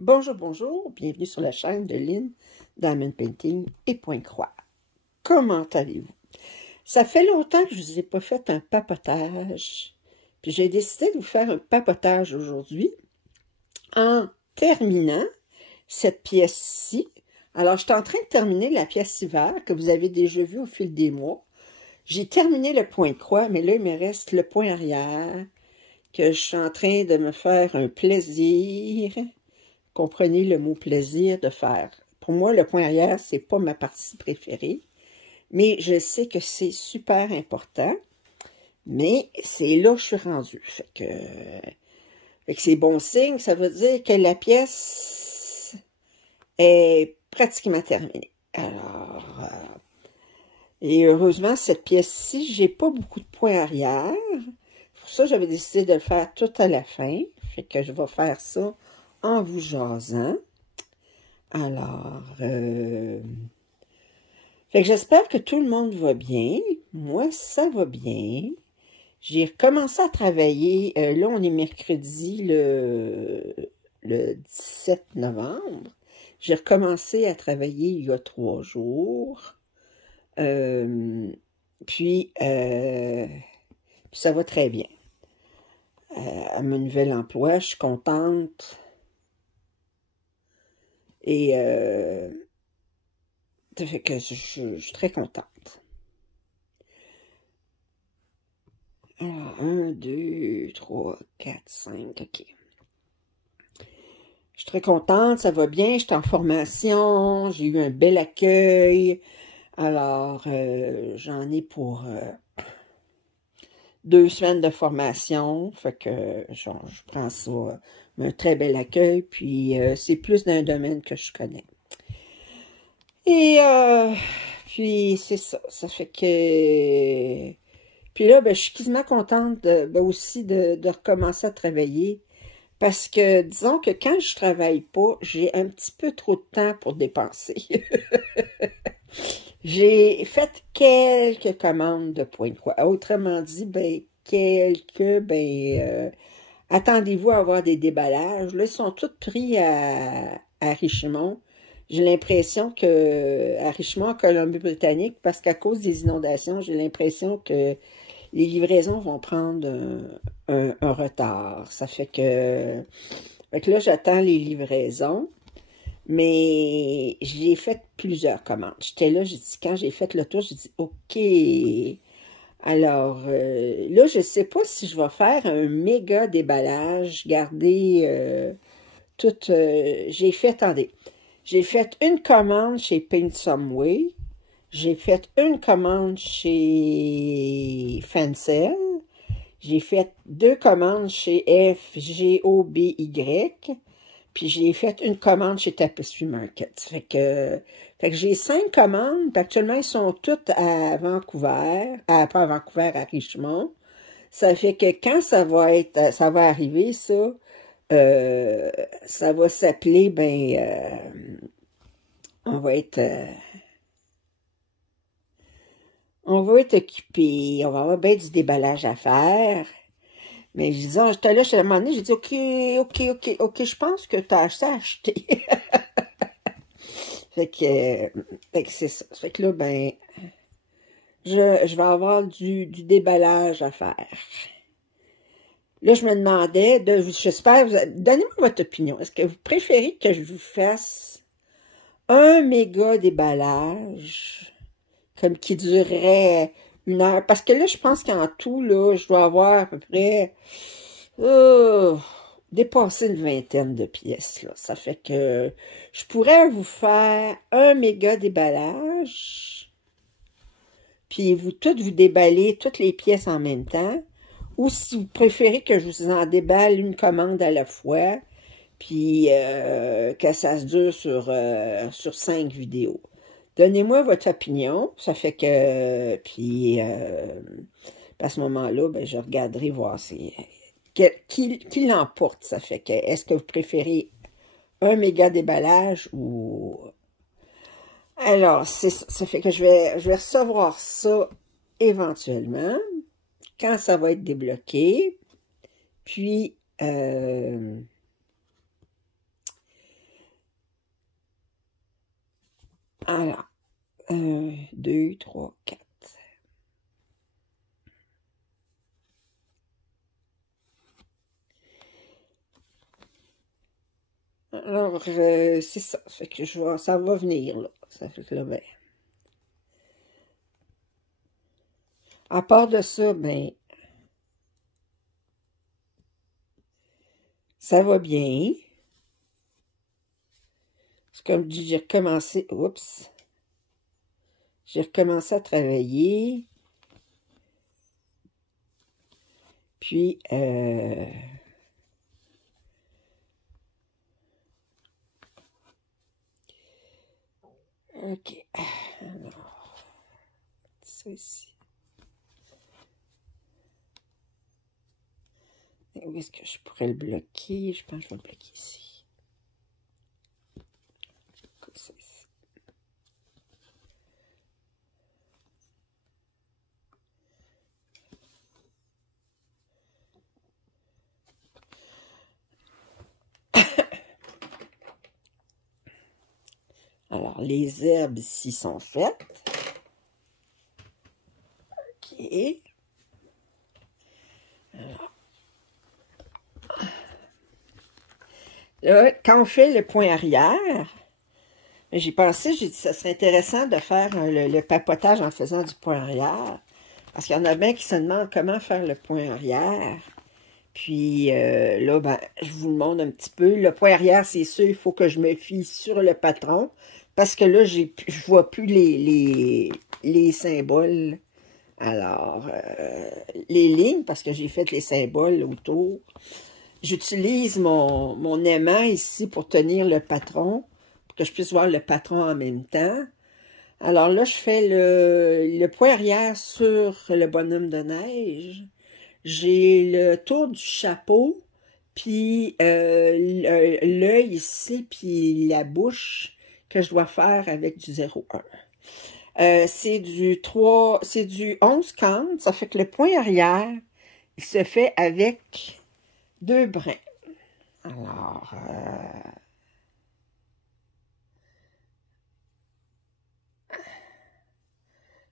Bonjour, bonjour, bienvenue sur la chaîne de Lynn Diamond Painting et Pointe-Croix. Comment allez-vous? Ça fait longtemps que je ne vous ai pas fait un papotage, puis j'ai décidé de vous faire un papotage aujourd'hui en terminant cette pièce-ci. Alors, je suis en train de terminer la pièce hiver que vous avez déjà vue au fil des mois. J'ai terminé le point-croix, mais là, il me reste le point arrière que je suis en train de me faire un plaisir. Comprenez le mot plaisir de faire. Pour moi, le point arrière, c'est pas ma partie préférée, mais je sais que c'est super important. Mais c'est là que je suis rendue. Fait que c'est bon signe, ça veut dire que la pièce est pratiquement terminée. Alors, et heureusement, cette pièce-ci, j'ai pas beaucoup de points arrière. Pour ça, j'avais décidé de le faire tout à la fin. Fait que je vais faire ça en vous jasant. Alors, fait que j'espère que tout le monde va bien. Moi, ça va bien. J'ai recommencé à travailler. Là, on est mercredi le 17 novembre. J'ai recommencé à travailler il y a 3 jours. Puis ça va très bien. À mon nouvel emploi, je suis contente. Et ça fait que je suis très contente. Alors, 1, 2, 3, 4, 5, OK. Je suis très contente, ça va bien, j'étais en formation, j'ai eu un bel accueil. Alors, j'en ai pour 2 semaines de formation, fait que je prends ça, un très bel accueil, puis c'est plus d'un domaine que je connais. Et puis c'est ça, ça fait que... Puis là, ben, je suis quasiment contente aussi de recommencer à travailler, parce que disons que quand je travaille pas, j'ai un petit peu trop de temps pour dépenser. J'ai fait quelques commandes de Pointe-Croix. Autrement dit, attendez-vous à avoir des déballages. Là, ils sont tous pris à Richemont. J'ai l'impression que, à Richemont, en Colombie-Britannique, parce qu'à cause des inondations, j'ai l'impression que les livraisons vont prendre un retard. Ça fait que là, j'attends les livraisons. Mais j'ai fait plusieurs commandes. J'étais là, j'ai dit, quand j'ai fait le tour, j'ai dit, OK. Alors, là, je ne sais pas si je vais faire un méga déballage, garder tout... j'ai fait, attendez, j'ai fait une commande chez Paint Some Way. J'ai fait une commande chez Fancel. J'ai fait 2 commandes chez FGOBY. Puis j'ai fait une commande chez Tapestry Market. Fait que j'ai 5 commandes. Puis actuellement, ils sont toutes à Vancouver. Pas à Vancouver, à Richemont. Ça fait que quand ça va arriver, ça va s'appeler, on va être occupé. On va avoir bien du déballage à faire. Mais je disais, j'étais là, à un moment donné, j'ai dit, OK, je pense que tu as assez acheté. Fait que c'est ça. Fait que là, je vais avoir du déballage à faire. Là, je me demandais, j'espère, donnez-moi votre opinion. Est-ce que vous préférez que je vous fasse un méga déballage, comme qui durerait 1 heure? Parce que là, je pense qu'en tout, là, je dois avoir à peu près dépasser une vingtaine de pièces, là. Ça fait que je pourrais vous faire un méga déballage, puis vous déballer toutes les pièces en même temps, ou si vous préférez que je vous en déballe une commande à la fois, puis que ça se dure sur 5 vidéos. Donnez-moi votre opinion, ça fait que, puis à ce moment-là, je regarderai voir qui l'emporte. Ça fait que, est-ce que vous préférez un méga déballage ou... Alors, ça fait que je vais recevoir ça éventuellement, quand ça va être débloqué. Puis, Alors, 1, 2, 3, 4. Alors, c'est ça. Fait que ça va venir, là. Ça fait que là, ben... À part de ça, ben... Ça va bien. C'est comme dit, j'ai recommencé... Oups! J'ai recommencé à travailler. Puis, OK. Alors, ça ici. Où est-ce que je pourrais le bloquer? Je pense que je vais le bloquer ici. Comme ça ici. Alors, les herbes ici sont faites. OK. Alors. Là, quand on fait le point arrière, j'ai pensé, j'ai dit, ça serait intéressant de faire le papotage en faisant du point arrière. Parce qu'il y en a bien qui se demandent comment faire le point arrière. Puis là, ben, je vous le montre un petit peu. Le point arrière, c'est sûr, il faut que je me fie sur le patron. Parce que là, je vois plus les symboles. Alors, les lignes, parce que j'ai fait les symboles autour. J'utilise mon aimant ici pour tenir le patron, pour que je puisse voir le patron en même temps. Alors là, je fais le point arrière sur le bonhomme de neige. J'ai le tour du chapeau, puis l'œil ici, puis la bouche que je dois faire avec du 0,1. C'est du 11 cantes, ça fait que le point arrière, il se fait avec 2 brins. Alors,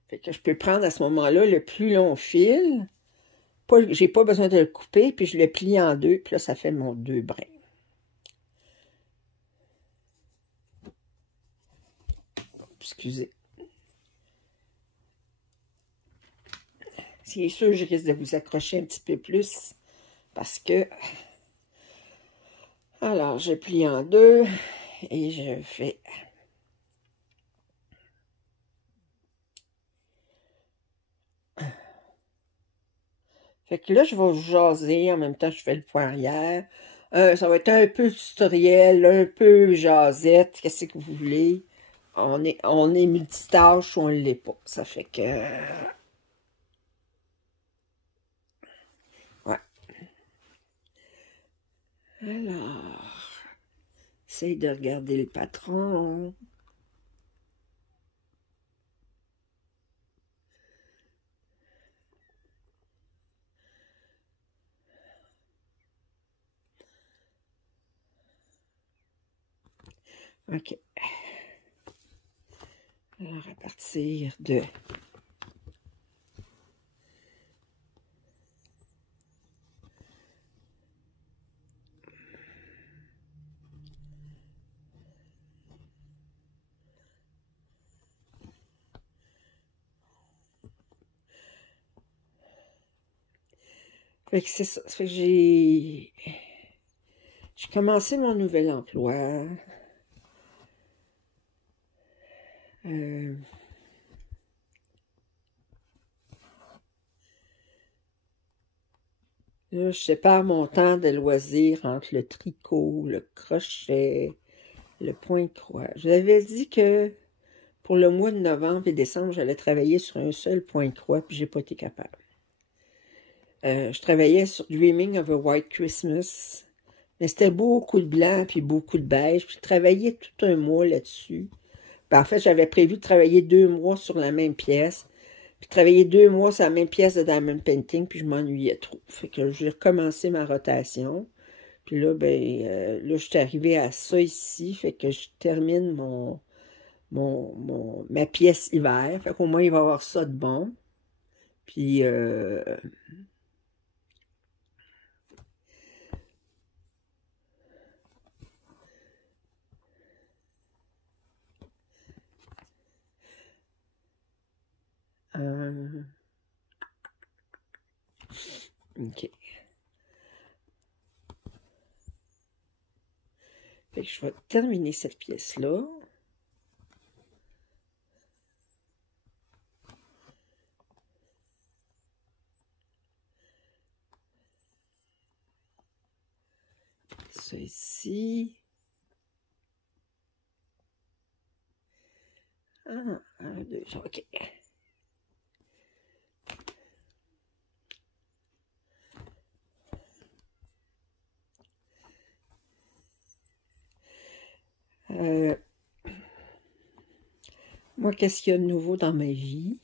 fait que je peux prendre à ce moment-là le plus long fil. J'ai pas besoin de le couper, puis je le plie en deux, puis là, ça fait mon 2 brins. Excusez. C'est sûr, je risque de vous accrocher un petit peu plus, parce que... Alors, je plie en deux, et je fais... Fait que là, je vais vous jaser, en même temps je fais le point arrière. Ça va être un peu tutoriel, un peu jasette, qu'est-ce que vous voulez. On est multitâche ou on ne l'est pas. Ça fait que... Ouais. Alors... Essaye de regarder le patron. OK. Alors, à partir de... Fait que c'est ça. Fait que j'ai commencé mon nouvel emploi. Là, je sépare mon temps de loisir entre le tricot, le crochet, le point de croix. Je vous avais dit que pour le mois de novembre et décembre, j'allais travailler sur un seul point de croix, puis j'ai pas été capable. Je travaillais sur Dreaming of a White Christmas, mais c'était beaucoup de blanc puis beaucoup de beige, puis je travaillais tout un mois là-dessus. En fait, j'avais prévu de travailler 2 mois sur la même pièce, puis travailler 2 mois sur la même pièce de Diamond Painting, puis je m'ennuyais trop. Fait que j'ai recommencé ma rotation. Puis là, ben, là, je suis arrivée à ça ici, fait que je termine ma pièce hiver. Fait qu'au moins, il va y avoir ça de bon. Puis, OK. Fait que je vais terminer cette pièce-là. Ça ici. Ah, un, deux, OK. Moi, qu'est-ce qu'il y a de nouveau dans ma vie?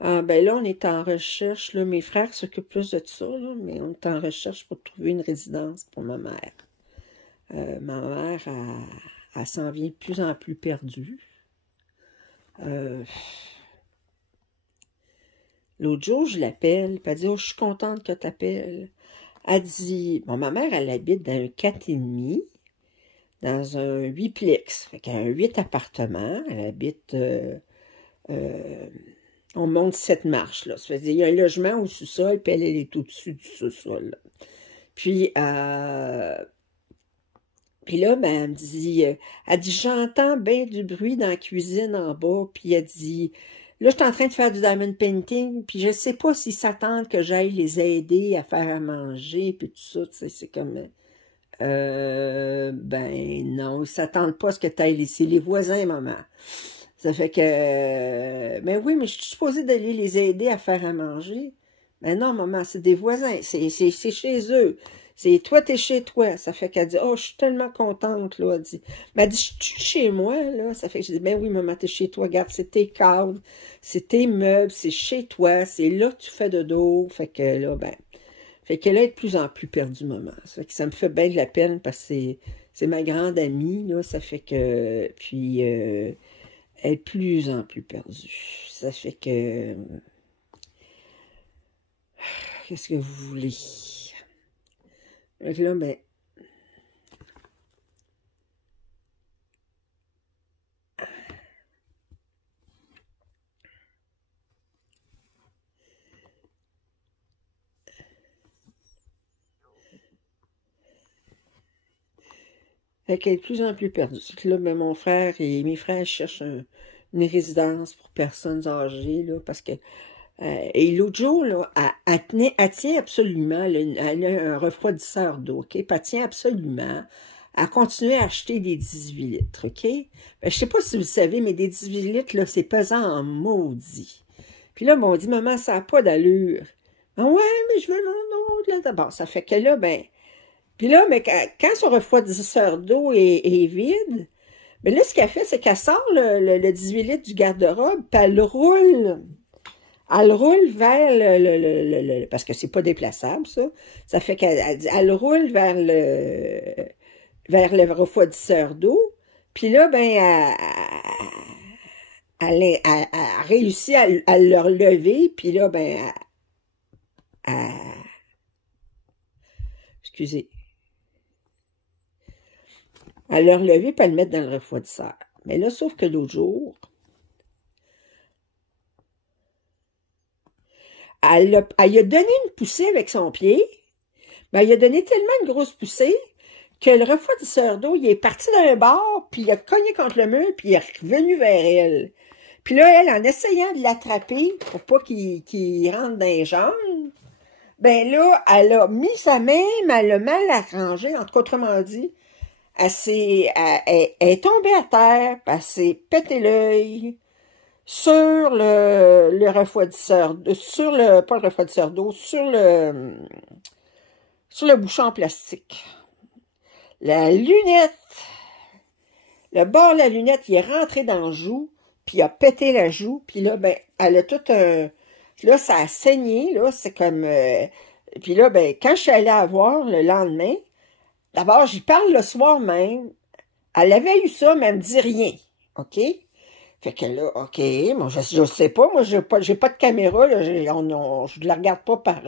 Ah, ben là, on est en recherche. Là, mes frères s'occupent plus de ça, là, mais on est en recherche pour trouver une résidence pour ma mère. Ma mère, elle s'en vient de plus en plus perdue. L'autre jour, je l'appelle, puis elle dit « Oh, je suis contente que tu appelles. » Elle dit « Bon, ma mère, elle habite dans un 4,5, dans un 8plex. Fait qu'elle a un 8 appartements. Elle habite... on monte 7 marches, là. Ça veut dire, il y a un logement au sous-sol, puis elle est au-dessus du sous-sol, là. Puis là, ben, elle dit, j'entends bien du bruit dans la cuisine en bas, puis elle dit, là, je suis en train de faire du diamond painting, puis je sais pas s'ils s'attendent que j'aille les aider à faire à manger, puis tout ça, tu sais, c'est comme, ben non, ils s'attendent pas à ce que tu ailles laisser les voisins, maman. Ça fait que, ben oui, mais je suis supposée d'aller les aider à faire à manger. Ben non, maman, c'est des voisins, c'est chez eux. C'est toi, t'es chez toi. Ça fait qu'elle dit, oh, je suis tellement contente, là. Elle dit, je suis chez moi, là. Ça fait que je dis, ben oui, maman, t'es chez toi. Regarde, c'est tes cadres, c'est tes meubles, c'est chez toi, c'est là que tu fais de dos. Fait que là, ben, fait qu'elle est de plus en plus perdue, maman. Ça fait que ça me fait bien de la peine parce que c'est ma grande amie, là. Ça fait que, puis, elle est de plus en plus perdue. Ça fait que, qu'est-ce que vous voulez? Donc là, ben, fait qu'elle est de plus en plus perdue. C'est que là, ben, mon frère et mes frères cherchent une résidence pour personnes âgées, là, parce que et l'autre jour, là, elle tient absolument, elle a un refroidisseur d'eau, OK? Puis elle tient absolument à continuer à acheter des 18 litres, OK? Ben, je sais pas si vous savez, mais des 18 litres, là, c'est pesant en maudit. Puis là, bon, on dit, maman, ça n'a pas d'allure. Ah ouais, mais je veux mon eau là d'abord. Ça fait que là, ben, puis là, mais quand son refroidisseur d'eau est vide, mais là, ce qu'elle fait, c'est qu'elle sort le 18 litres du garde-robe, puis elle roule. Elle roule vers parce que c'est pas déplaçable, ça. Ça fait elle roule vers le refroidisseur d'eau. Puis là, ben, elle a réussi à le relever. Puis là, ben, excusez. Elle l'a relevé puis elle le mettre dans le refroidisseur. Mais là, sauf que l'autre jour, elle a donné une poussée avec son pied. Ben, il a donné tellement une grosse poussée que le refroidisseur d'eau, il est parti d'un bord, puis il a cogné contre le mur, puis il est revenu vers elle. Puis là, elle, en essayant de l'attraper pour pas qu'il rentre dans les jambes, ben là, elle a mis sa main, mais elle a mal arrangé, en tout cas, autrement dit, elle est tombée à terre, puis elle s'est pété l'œil sur le refroidisseur, pas le refroidisseur d'eau, sur le bouchon en plastique. La lunette, le bord de la lunette, il est rentré dans le joue, puis il a pété la joue, puis là, ben, elle a tout un... Là, ça a saigné, là, c'est comme... puis là, ben, quand je suis allée la voir le lendemain, d'abord, j'y parle le soir même, Elle avait eu ça, mais elle me dit rien. OK? Fait que là, OK, moi, je sais pas, moi, j'ai pas de caméra, là, je la regarde pas par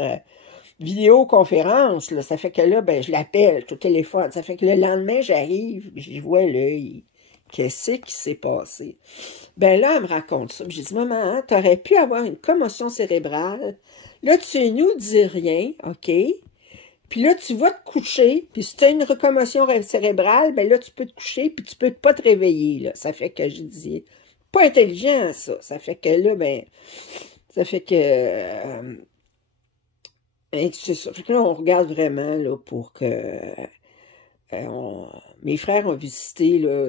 vidéoconférence, là. Ça fait que là, ben, je l'appelle au téléphone. Ça fait que le lendemain, j'arrive, j'y vois l'œil. Qu'est-ce qui s'est passé? Ben là, elle me raconte ça. J'ai dit, maman, hein, t'aurais pu avoir une commotion cérébrale. Là, tu nous dis rien, OK? Puis là, tu vas te coucher, puis si tu as une commotion cérébrale, ben là, tu peux te coucher, puis tu peux pas te réveiller, là. Ça fait que je dis, pas intelligent, ça. Ça fait que là, ben, ça fait que, c'est ça. Fait que là, on regarde vraiment, là, pour que, mes frères ont visité, là,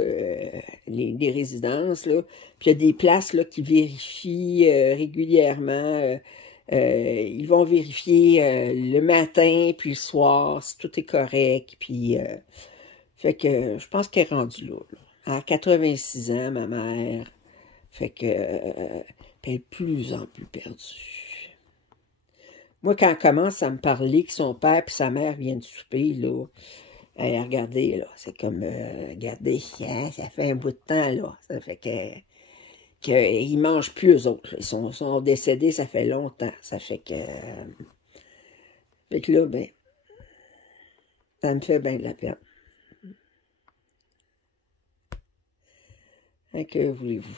les résidences, là, puis il y a des places, là, qui vérifient régulièrement, ils vont vérifier le matin, puis le soir, si tout est correct, puis fait que je pense qu'elle est rendue là, là. À 86 ans, ma mère. Fait que elle est de plus en plus perdue. Moi, quand elle commence à me parler que son père et sa mère viennent souper, là, regardez, là, c'est comme, regardez, hein, ça fait un bout de temps, là. Ça fait qu'ils mangent plus eux autres. Ils sont décédés, ça fait longtemps. Ça fait que là, ben, ça me fait bien de la peine. Hein, que voulez-vous?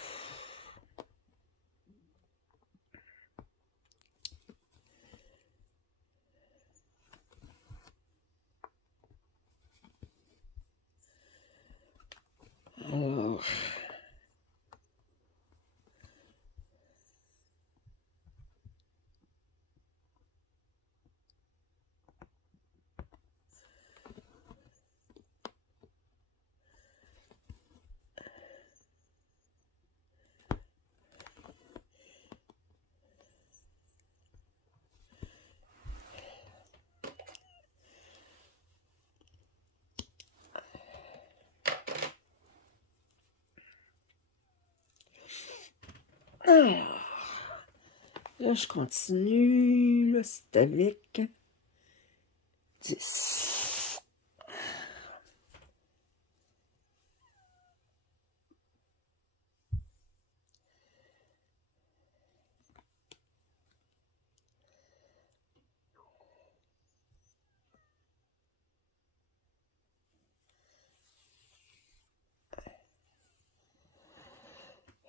Alors, là, je continue, là, c'est avec 10.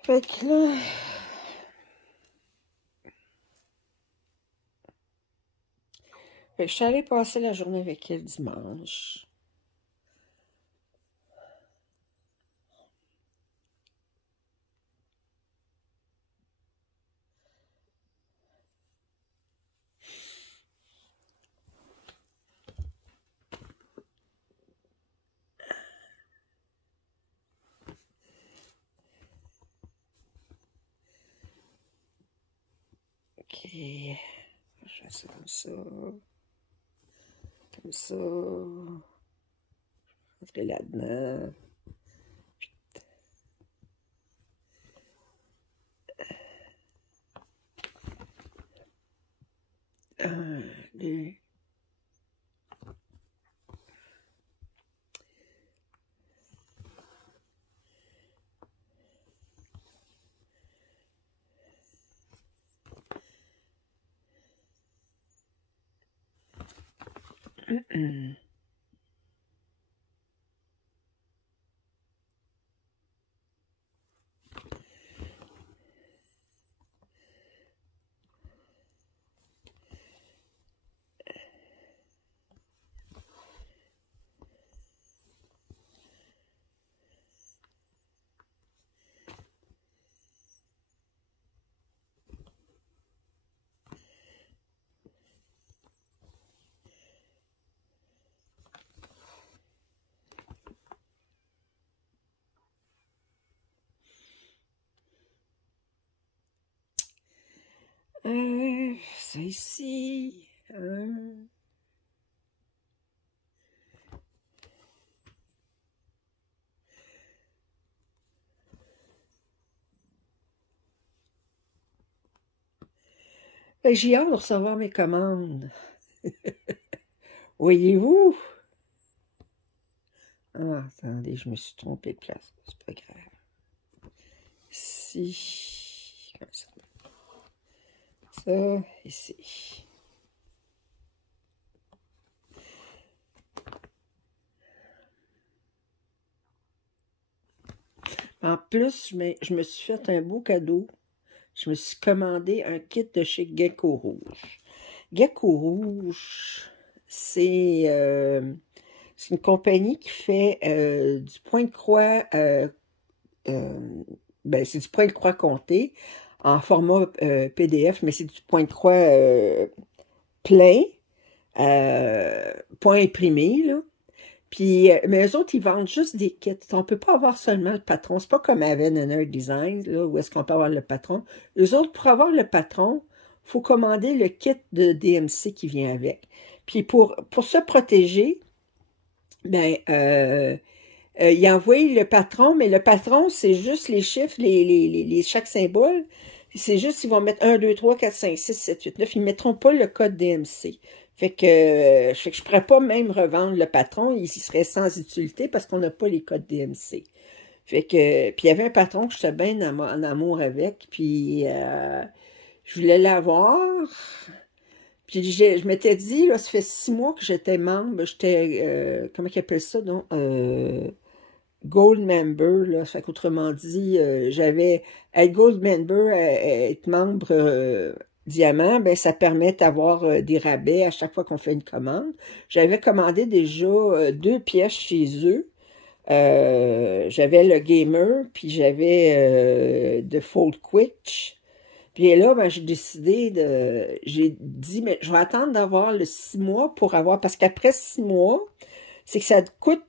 Fait que là, fait que je suis allée passer la journée avec elle dimanche. OK. Je fais ça comme ça. Comme ça. Rentrer là-dedans. Un, deux. Ça ici. J'ai hâte de recevoir mes commandes. Voyez-vous? Ah, attendez, je me suis trompée de place. C'est pas grave. Ici, comme ça. Ça, ici. En plus, je me suis fait un beau cadeau. Je me suis commandé un kit de chez Gecko Rouge. Gecko Rouge, c'est une compagnie qui fait du point de croix, ben, c'est du point de croix compté en format PDF, mais c'est du point de croix plein, point imprimé, là. Puis, mais eux autres, ils vendent juste des kits. On peut pas avoir seulement le patron. C'est pas comme Aven and Earth Design, là, où est-ce qu'on peut avoir le patron. Eux autres, pour avoir le patron, il faut commander le kit de DMC qui vient avec. Puis, pour se protéger, ben, il a envoyé le patron, mais le patron, c'est juste les chiffres, chaque symbole. C'est juste, ils vont mettre 1, 2, 3, 4, 5, 6, 7, 8, 9. Ils ne mettront pas le code DMC. Fait que je ne pourrais pas même revendre le patron. Il serait sans utilité parce qu'on n'a pas les codes DMC. Fait que, puis il y avait un patron que j'étais bien en amour avec. Puis je voulais l'avoir. Puis je m'étais dit, là, ça fait 6 mois que j'étais membre. J'étais, comment ils appellent ça, donc? Gold member, là, fait qu'autrement dit, j'avais, être gold member, être membre diamant, ben ça permet d'avoir des rabais à chaque fois qu'on fait une commande. J'avais commandé déjà 2 pièces chez eux. J'avais le Gamer, puis j'avais de Fold Quick. Puis là, ben, j'ai dit, mais je vais attendre d'avoir le 6 mois pour avoir, parce qu'après 6 mois, c'est que ça te coûte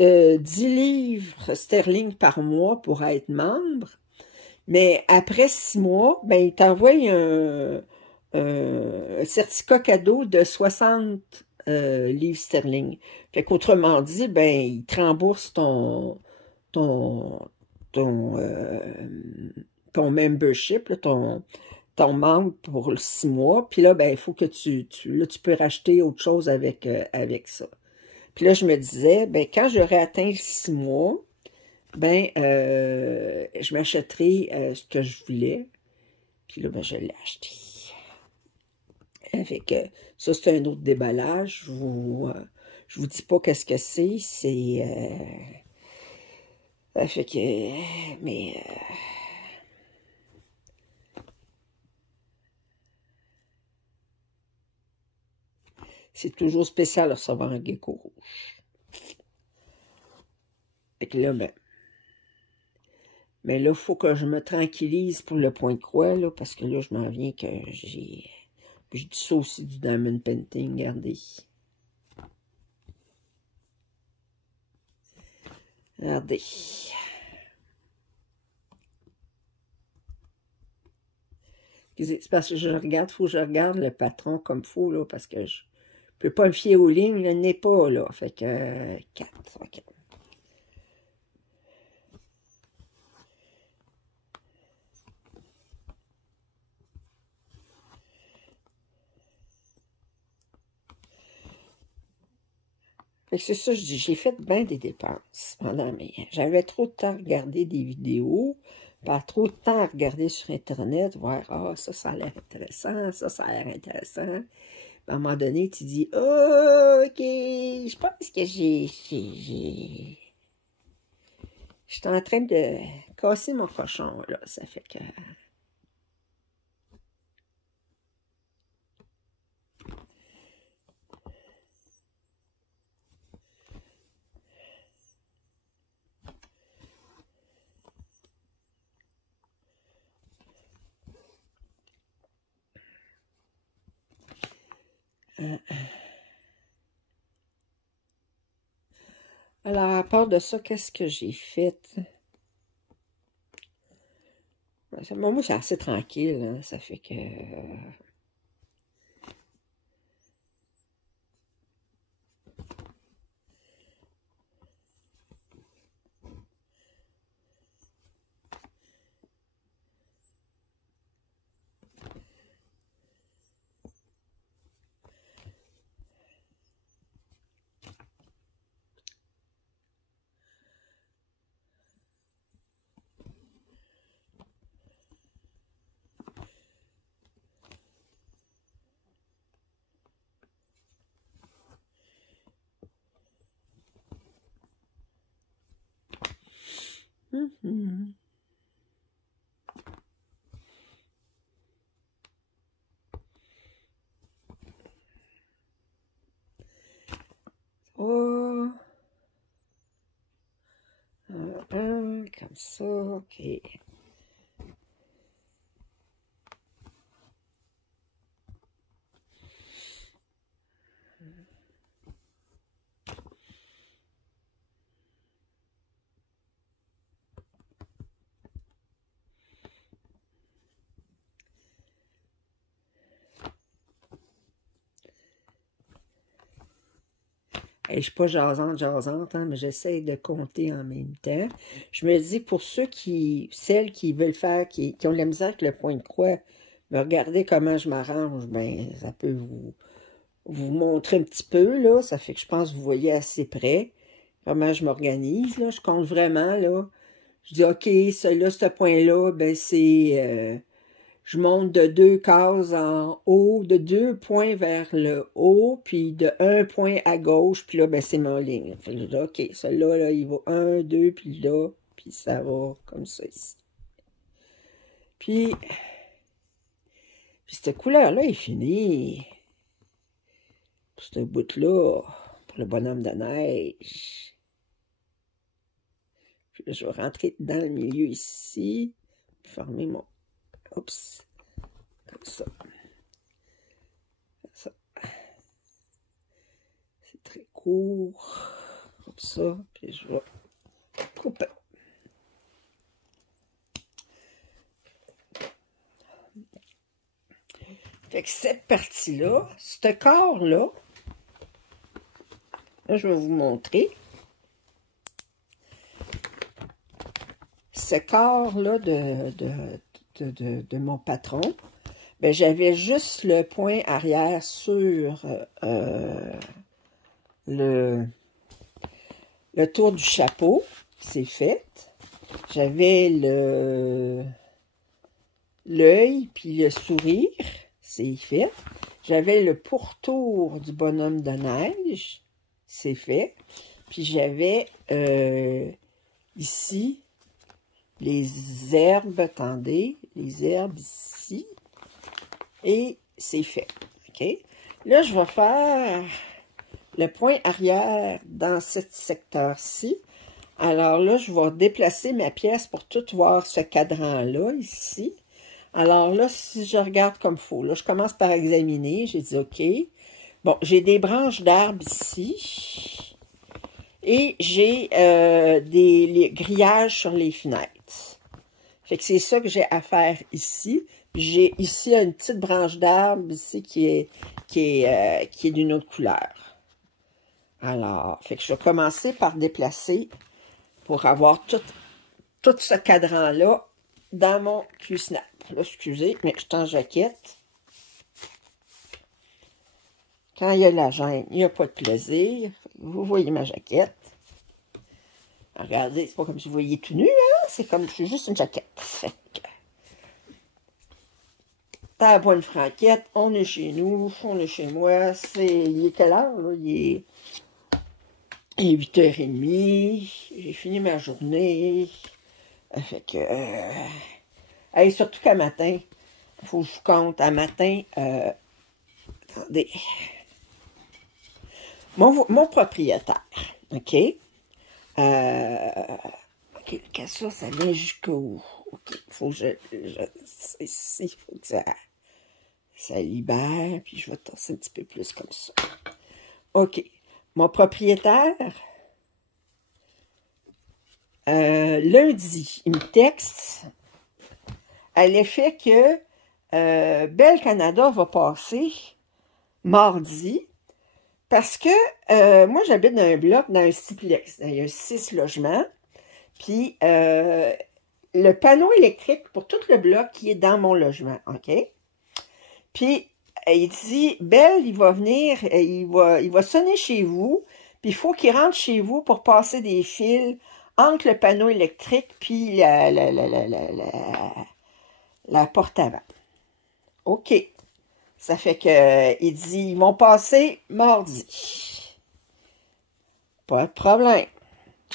10 livres sterling par mois pour être membre, mais après 6 mois, ben, il t'envoie un certificat cadeau de 60 livres sterling. Fait qu'autrement dit, ben, il te rembourse ton, ton, euh, ton membership, là, ton membre pour 6 mois. Puis là, ben, il faut que là, tu peux racheter autre chose avec ça. Puis là, je me disais, ben, quand j'aurai atteint 6 mois, ben, je m'achèterai ce que je voulais. Puis là, ben, je l'ai acheté. Fait que ça, c'est un autre déballage. Je vous dis pas qu'est-ce que c'est. Fait que, mais, c'est toujours spécial de recevoir un gecko rouge. Fait que là, ben, mais là, il faut que je me tranquillise pour le point de croix, là, parce que là, je m'en viens que j'ai... Puis je dis ça aussi du diamond painting, regardez. Regardez. C'est parce que faut que je regarde le patron comme faut, là, parce que je peux pas me fier aux lignes, il n'est pas, là. Fait que 4, ok. Fait que c'est ça, je dis, j'ai fait bien des dépenses pendant J'avais trop de temps à regarder des vidéos, pas trop de temps à regarder sur Internet, voir, ah, ça a l'air intéressant, ça a l'air intéressant. À un moment donné, tu dis, oh, ok, je pense que j'étais en train de casser mon cochon, là. Ça fait que... Alors, à part de ça, qu'est-ce que j'ai fait? Moi, c'est assez tranquille, hein. Ça fait que... Mhm. Oh. Comme ça, ok. Je ne suis pas jasante, hein, mais j'essaie de compter en même temps. Je me dis, pour celles qui veulent faire, qui ont de la misère avec le point de croix, me regardez comment je m'arrange, ben, ça peut vous montrer un petit peu, là. Ça fait que je pense que vous voyez assez près comment je m'organise, là. Je compte vraiment, là. Je dis, OK, celui-là, ce point-là, ben, c'est... je monte de 2 cases en haut, de 2 points vers le haut, puis de 1 point à gauche, puis là, ben, c'est ma ligne. Fait que là, OK, celui-là, là, il va 1, 2, puis là, puis ça va comme ça ici. Puis cette couleur-là est finie. Pour ce bout-là, pour le bonhomme de neige. Puis là, je vais rentrer dans le milieu ici, former mon... Oups, comme ça. C'est très court, comme ça, puis je vais couper. Fait que cette partie-là, ce corps-là, là, je vais vous montrer. Ce corps-là de mon patron, ben, j'avais juste le point arrière sur le tour du chapeau, c'est fait. J'avais l'œil puis le sourire, c'est fait. J'avais le pourtour du bonhomme de neige, c'est fait. Puis j'avais ici les herbes, attendez, les herbes ici. Et c'est fait. OK? Là, je vais faire le point arrière dans ce secteur-ci. Alors là, je vais déplacer ma pièce pour tout voir ce cadran-là, ici. Alors là, si je regarde comme il faut, là, je commence par examiner. J'ai dit OK. Bon, j'ai des branches d'arbres ici. Et j'ai des grillages sur les fenêtres. Fait que c'est ça que j'ai à faire ici. J'ai ici une petite branche d'arbre ici qui est d'une autre couleur. Alors, fait que je vais commencer par déplacer pour avoir tout ce cadran-là dans mon Q-Snap. Là, excusez, mais je suis en jaquette. Quand il y a la gêne, il n'y a pas de plaisir. Vous voyez ma jaquette. Regardez, c'est pas comme si vous voyez tout nu, hein? C'est comme je suis juste une jaquette. Fait que, t'as la bonne franquette, on est chez nous, on est chez moi. Il est quelle heure, là? Il est 8h30. J'ai fini ma journée. Fait que... hey, surtout qu'à matin, il faut que je compte. À matin, attendez. Mon propriétaire, OK? OK, que ça vient jusqu'où? OK, faut que ici, il faut que ça libère, puis je vais tasser un petit peu plus comme ça. OK. Mon propriétaire, lundi, il me texte à l'effet que Bell Canada va passer mardi parce que moi, j'habite dans un bloc, dans un siplex. Il y a 6 logements. Puis, le panneau électrique pour tout le bloc qui est dans mon logement, OK? Puis, il dit, Belle, il va venir, il va sonner chez vous, puis il faut qu'il rentre chez vous pour passer des fils entre le panneau électrique puis la porte avant. OK. Ça fait que, il dit, ils vont passer mardi. Pas de problème.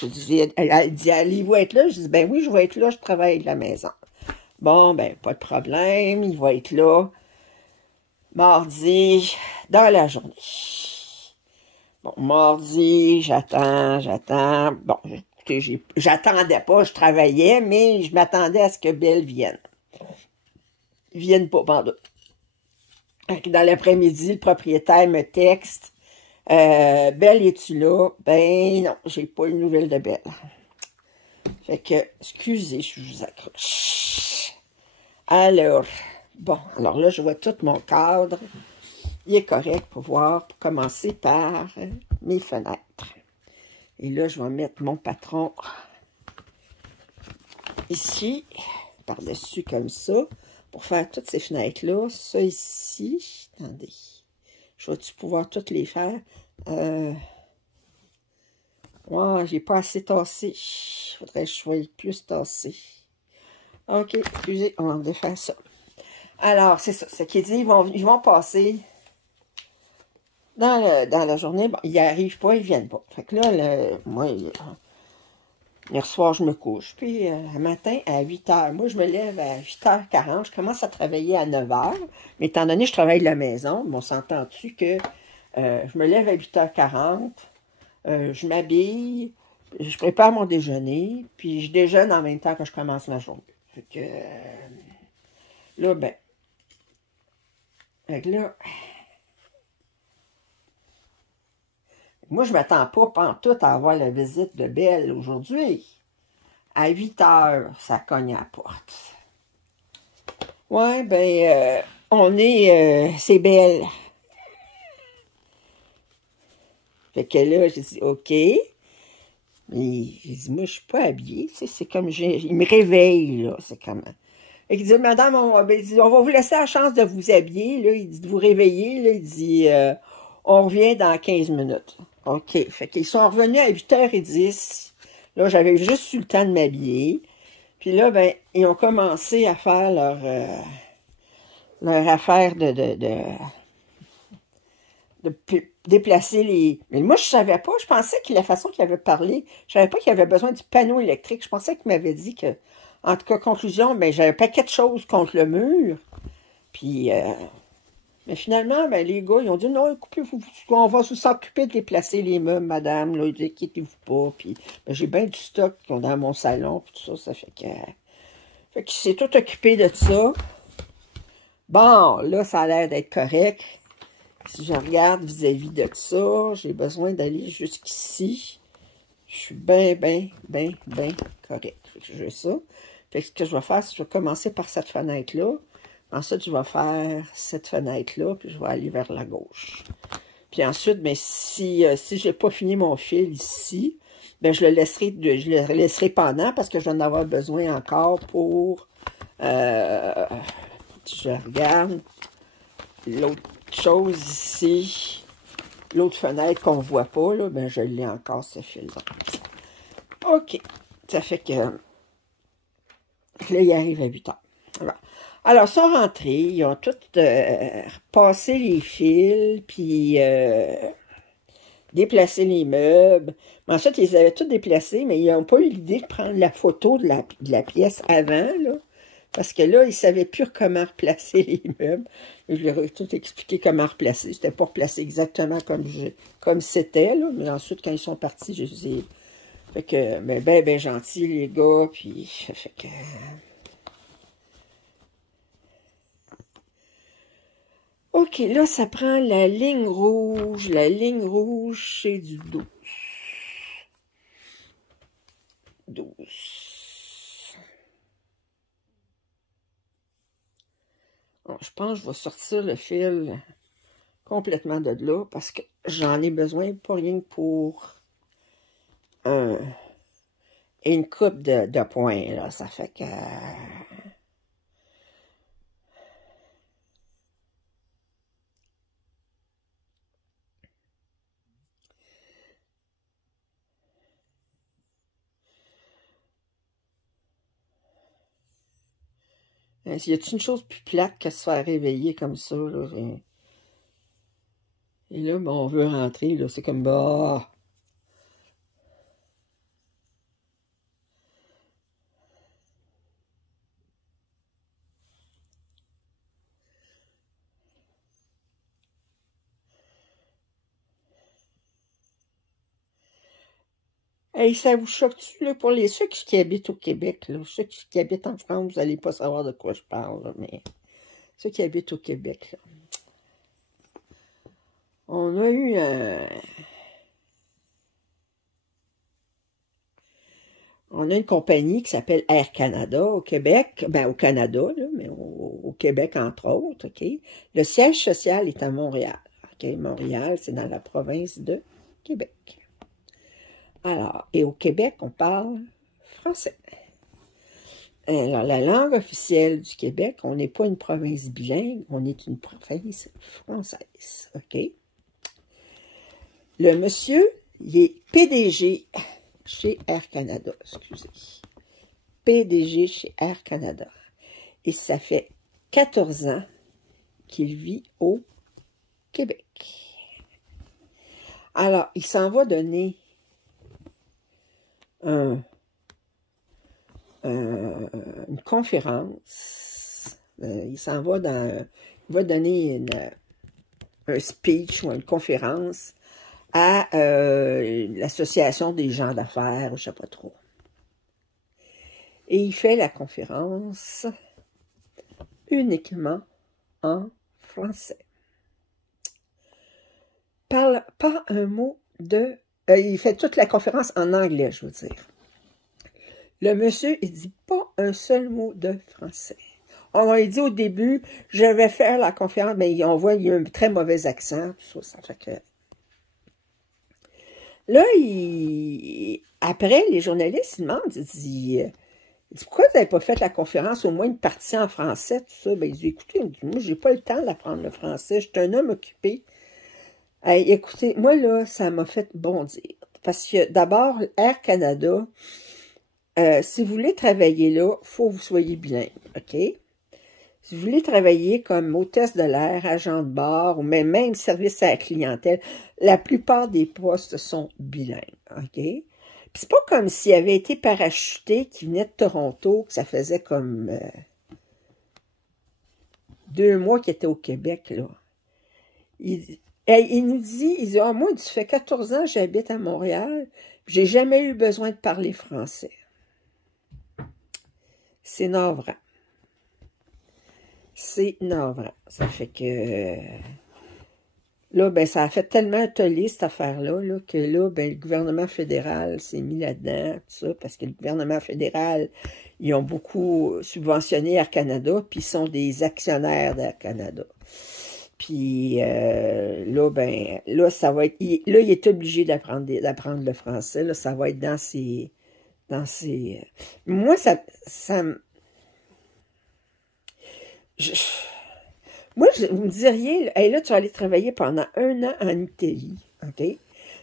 Je dis, elle dit, allez-vous être là? Je dis, ben oui, je vais être là, je travaille de la maison. Bon, ben, pas de problème, il va être là mardi dans la journée. Bon, mardi, j'attends. Bon, écoutez, j'attendais pas, je travaillais, mais je m'attendais à ce que Belle vienne. Ils viennent pas, pendant. Dans l'après-midi, le propriétaire me texte. Belle, es-tu là? Ben non, j'ai pas eu de nouvelles de Belle. Fait que, excusez, je vous accroche. Alors, bon, alors là, je vois tout mon cadre. Il est correct pour voir, pour commencer par mes fenêtres. Et là, je vais mettre mon patron ici, par-dessus comme ça, pour faire toutes ces fenêtres-là. Ça ici, attendez, je vais-tu pouvoir toutes les faire? Ouais, j'ai pas assez tassé. Il faudrait que je sois plus tassé. OK, excusez, on va défaire ça. Alors, c'est ça. Ce qui dit, ils vont passer dans la journée. Bon, ils n'y arrivent pas, ils viennent pas. Fait que là, moi, hier soir, je me couche. Puis, le matin, à 8 h. Moi, je me lève à 8h40. Je commence à travailler à 9 h. Mais étant donné que je travaille de la maison, on s'entend-tu que je me lève à 8h40. Je m'habille, je prépare mon déjeuner, puis je déjeune en même temps que je commence ma journée. Fait que, là, ben, fait que là, moi, je m'attends pas pantoute à avoir la visite de Belle aujourd'hui. À 8 h, ça cogne à la porte. Ouais, ben, c'est Belle. Fait que là, j'ai dit, OK. Mais j'ai dit, moi, je suis pas habillée. C'est comme, il me réveille, là. C'est comme... Il dit, madame, on va vous laisser la chance de vous habiller, là. Il dit, de vous réveiller, là. Il dit, on revient dans 15 minutes. OK. Fait qu'ils sont revenus à 8h10. Là, j'avais juste eu le temps de m'habiller. Puis là, ben, ils ont commencé à faire leur affaire de déplacer les... Mais moi, je savais pas. Je pensais que la façon qu'il avait parlé, je savais pas qu'il avait besoin du panneau électrique. Je pensais qu'il m'avait dit que, en tout cas, conclusion, ben, j'avais un paquet de choses contre le mur. Puis, mais finalement, ben, les gars, ils ont dit, non, écoutez, on va s'occuper de déplacer les meubles, madame, là, inquiétez-vous pas. Puis, ben, j'ai bien du stock dans mon salon, puis tout ça, ça fait qu'il s'est tout occupé de ça. Bon, là, ça a l'air d'être correct. Si je regarde vis-à-vis de ça, j'ai besoin d'aller jusqu'ici. Je suis bien correct. J'ai ça. Fait que ce que je vais faire, c'est que je vais commencer par cette fenêtre-là. Ensuite, je vais faire cette fenêtre-là, puis je vais aller vers la gauche. Puis ensuite, ben, si je n'ai pas fini mon fil ici, ben, je le laisserai pendant parce que je vais en avoir besoin encore pour... je regarde l'autre chose ici, l'autre fenêtre qu'on ne voit pas, là, ben je l'ai encore, ce fil-là. OK. Ça fait que là, il arrive à 8 h. Alors, ils sont rentrés, ils ont tous repassé les fils, puis déplacé les meubles. Mais ensuite, ils avaient tout déplacé, mais ils n'ont pas eu l'idée de prendre la photo de la pièce avant, là. Parce que là, ils ne savaient plus comment replacer les meubles. Je leur ai tout expliqué comment replacer. C'était pas replacé exactement comme c'était, là. Mais ensuite, quand ils sont partis, je les ai... Fait que, ben gentils, les gars. Puis, fait que... OK, là, ça prend la ligne rouge. La ligne rouge, c'est du 12. 12. Bon, je pense que je vais sortir le fil complètement de là parce que j'en ai besoin pas rien que pour une coupe de points, là. Ça fait que... Y a-t-il une chose plus plate que se faire réveiller comme ça, là? Et là, ben, on veut rentrer, là. C'est comme, bah... Hey, ça vous choque-tu, là, pour ceux qui habitent au Québec, là, ceux qui habitent en France, vous n'allez pas savoir de quoi je parle, là, mais ceux qui habitent au Québec, là. On a eu on a une compagnie qui s'appelle Air Canada au Québec, ben au Canada, là, mais au Québec entre autres, OK? Le siège social est à Montréal, OK? Montréal, c'est dans la province de Québec. Alors, et au Québec, on parle français. Alors, la langue officielle du Québec, on n'est pas une province bilingue, on est une province française, OK? Le monsieur, il est PDG chez Air Canada, excusez. PDG chez Air Canada. Et ça fait 14 ans qu'il vit au Québec. Alors, il s'en va donner une conférence. Il s'en va il va donner un speech ou une conférence à l'Association des gens d'affaires, je ne sais pas trop. Et il fait la conférence uniquement en français. Parle pas un mot de... il fait toute la conférence en anglais, je veux dire. Le monsieur, il dit pas un seul mot de français. On m'a dit au début, je vais faire la conférence, mais on voit qu'il y a un très mauvais accent. Ça fait que... Là, après, les journalistes, ils demandent, ils disent, pourquoi vous n'avez pas fait la conférence, au moins une partie en français, tout ça? Ben, ils disent, écoutez, moi, j'ai pas le temps d'apprendre le français, je suis un homme occupé. Hey, écoutez, moi, là, ça m'a fait bondir. Parce que, d'abord, Air Canada, si vous voulez travailler là, il faut que vous soyez bilingue, OK? Si vous voulez travailler comme hôtesse de l'air, agent de bord, ou même service à la clientèle, la plupart des postes sont bilingues, OK? Puis c'est pas comme s'il avait été parachuté, qui venait de Toronto, que ça faisait comme 2 mois qu'il était au Québec, là. Il nous dit, ah, moi, ça fait 14 ans que j'habite à Montréal, j'ai jamais eu besoin de parler français. C'est navrant. C'est navrant. Ça fait que... là, ben, ça a fait tellement toller, cette affaire-là, là, que là, ben, le gouvernement fédéral s'est mis là-dedans, tout ça, parce que le gouvernement fédéral, ils ont beaucoup subventionné Air Canada, puis ils sont des actionnaires d'Air Canada. Puis là, ben, là, ça va être... là, il est obligé d'apprendre le français, là, ça va être dans ses... Moi, vous me diriez, hey, là, tu vas aller travailler pendant 1 an en Italie, OK?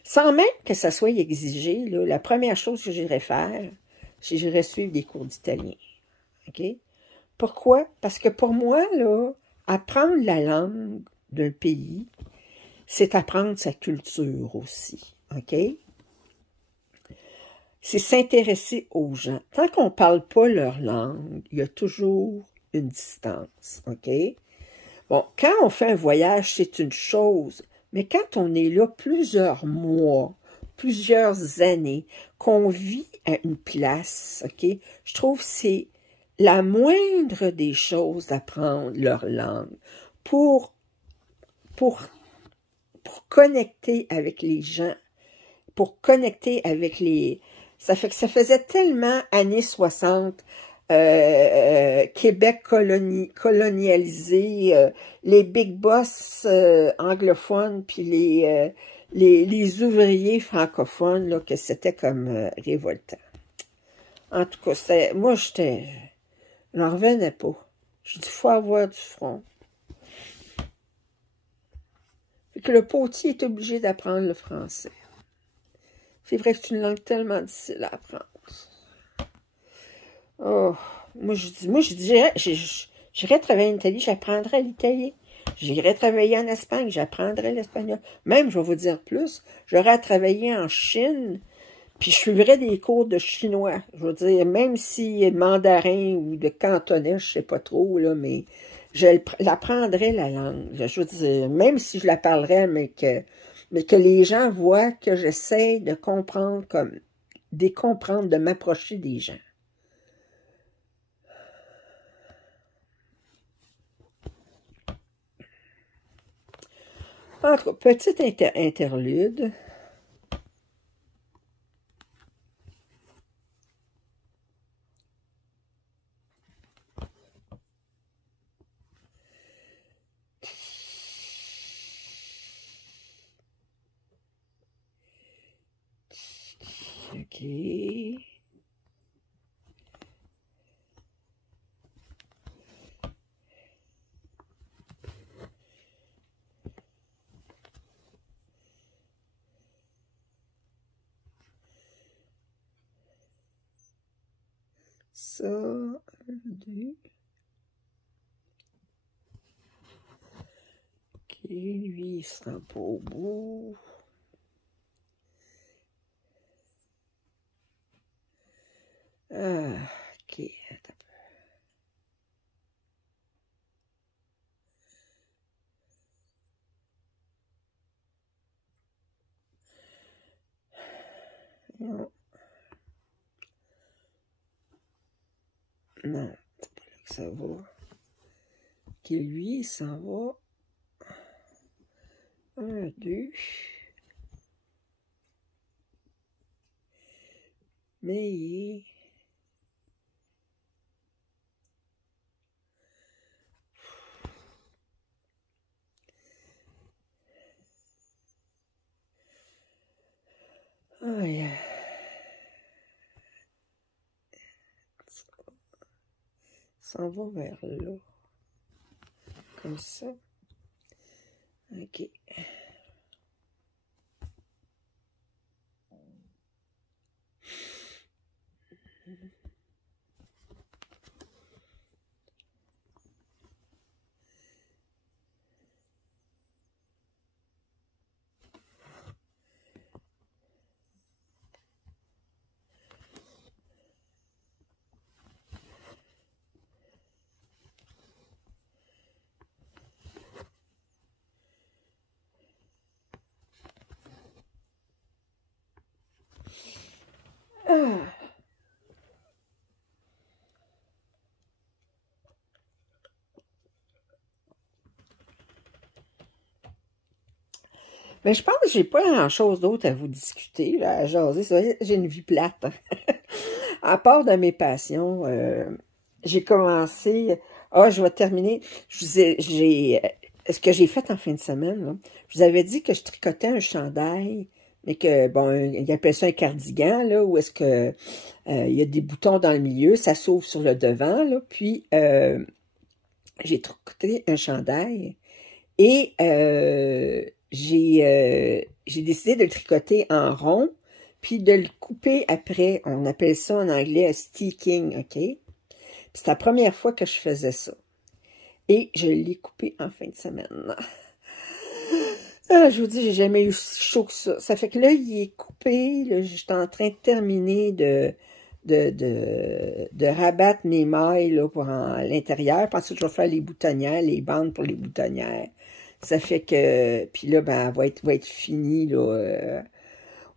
Sans même que ça soit exigé, là, la première chose que j'irais faire, c'est que j'irais suivre des cours d'italien, OK? Pourquoi? Parce que pour moi, là, apprendre la langue d'un pays, c'est apprendre sa culture aussi, OK? C'est s'intéresser aux gens. Tant qu'on ne parle pas leur langue, il y a toujours une distance, OK? Bon, quand on fait un voyage, c'est une chose, mais quand on est là plusieurs mois, plusieurs années, qu'on vit à une place, OK? Je trouve que c'est la moindre des choses d'apprendre leur langue pour connecter avec les gens, pour connecter avec les... Ça fait que ça faisait tellement années 60... Québec colonialisé, les big boss anglophones, puis les ouvriers francophones, là, que c'était comme révoltant. En tout cas, moi, j'en revenais pas. Je dis, il faut avoir du front. Fait que le potier est obligé d'apprendre le français. C'est vrai que c'est une langue tellement difficile à apprendre. Oh, moi, je dirais, j'irais travailler en Italie, j'apprendrais l'italien. J'irais travailler en Espagne, j'apprendrais l'espagnol. Même, je vais vous dire plus, j'aurais travaillé en Chine, puis je suivrais des cours de chinois. Je veux dire, même si mandarin ou de cantonais, je sais pas trop, là, mais l'apprendrais la langue. Je veux dire, même si je la parlerais, mais que les gens voient que j'essaie de comprendre comme décomprendre, de m'approcher des gens. En tout cas, petite interlude. OK. Ça, 1, 2. OK, lui, il se rend pas au bout. Ah, OK, attends. Non, non, c'est pas là que ça va. OK, lui, il s'en va. 1, 2. Mais il est... Ah, il s'en va vers là. Comme ça. OK. Ah. Mais je pense que j'ai pas grand-chose d'autre à vous discuter, là, à jaser. C'est vrai, j'ai une vie plate. À part de mes passions, j'ai commencé... Ah, je vais terminer. Ce que j'ai fait en fin de semaine, là, je vous avais dit que je tricotais un chandail, mais que, bon, il appelle ça un cardigan, là, où est-ce que il y a des boutons dans le milieu, ça s'ouvre sur le devant, là, puis j'ai tricoté un chandail et j'ai décidé de le tricoter en rond, puis de le couper après. On appelle ça en anglais un sticking, OK? Puis c'est la première fois que je faisais ça. Et je l'ai coupé en fin de semaine. Ah, je vous dis, j'ai jamais eu si chaud que ça. Ça fait que là, il est coupé. J'étais en train de terminer de rabattre mes mailles là, pour l'intérieur. Puis ensuite, je vais faire les boutonnières, les bandes pour les boutonnières. Ça fait que... Puis là, ben, elle va être finie, là,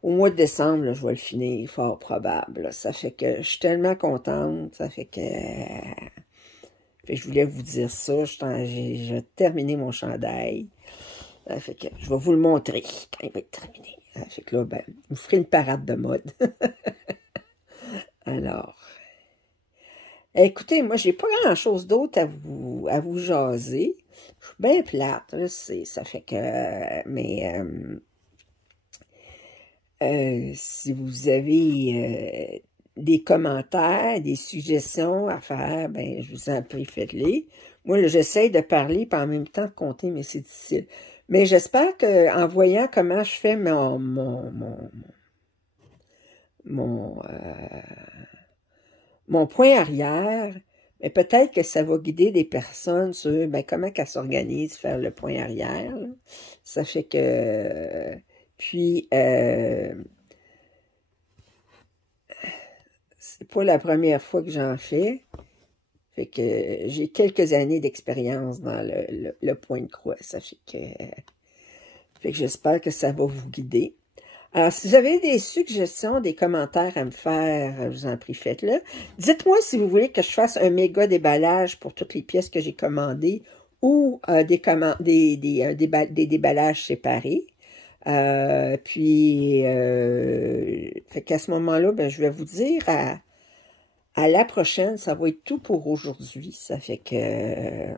au mois de décembre, là, je vais le finir, fort probable. Là. Ça fait que je suis tellement contente. Ça fait que je voulais vous dire ça. J'ai terminé mon chandail. Ça fait que je vais vous le montrer quand il va être terminé. Ça fait que là, ben, vous ferez une parade de mode. Alors... Écoutez, moi, j'ai pas grand-chose d'autre à vous jaser. Je suis bien plate, je sais, ça fait que... mais si vous avez des commentaires, des suggestions à faire, ben je vous en prie, faites-les. Moi, j'essaie de parler, puis en même temps de compter, mais c'est difficile. Mais j'espère qu'en voyant comment je fais mon point arrière, mais peut-être que ça va guider des personnes sur ben, comment qu'elles s'organisent faire le point arrière. Là. Ça fait que... puis, c'est pas la première fois que j'en fais. Fait que j'ai quelques années d'expérience dans le point de croix. Ça fait que j'espère que ça va vous guider. Alors, si vous avez des suggestions, des commentaires à me faire, je vous en prie, faites-le. Dites-moi si vous voulez que je fasse un méga déballage pour toutes les pièces que j'ai commandées ou des déballages séparés. Fait qu'à ce moment-là, ben, je vais vous dire à la prochaine, ça va être tout pour aujourd'hui. Ça fait que...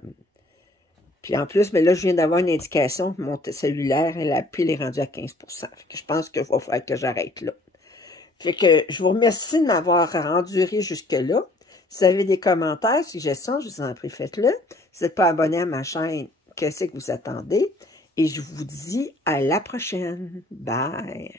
puis en plus, ben là, je viens d'avoir une indication que mon cellulaire, la pile est rendue à 15%. Fait que je pense qu'il va falloir que j'arrête là. Fait que je vous remercie de m'avoir enduré jusque-là. Si vous avez des commentaires, suggestions, je vous en prie, faites-le. Si vous n'êtes pas abonné à ma chaîne, qu'est-ce que vous attendez? Et je vous dis à la prochaine. Bye!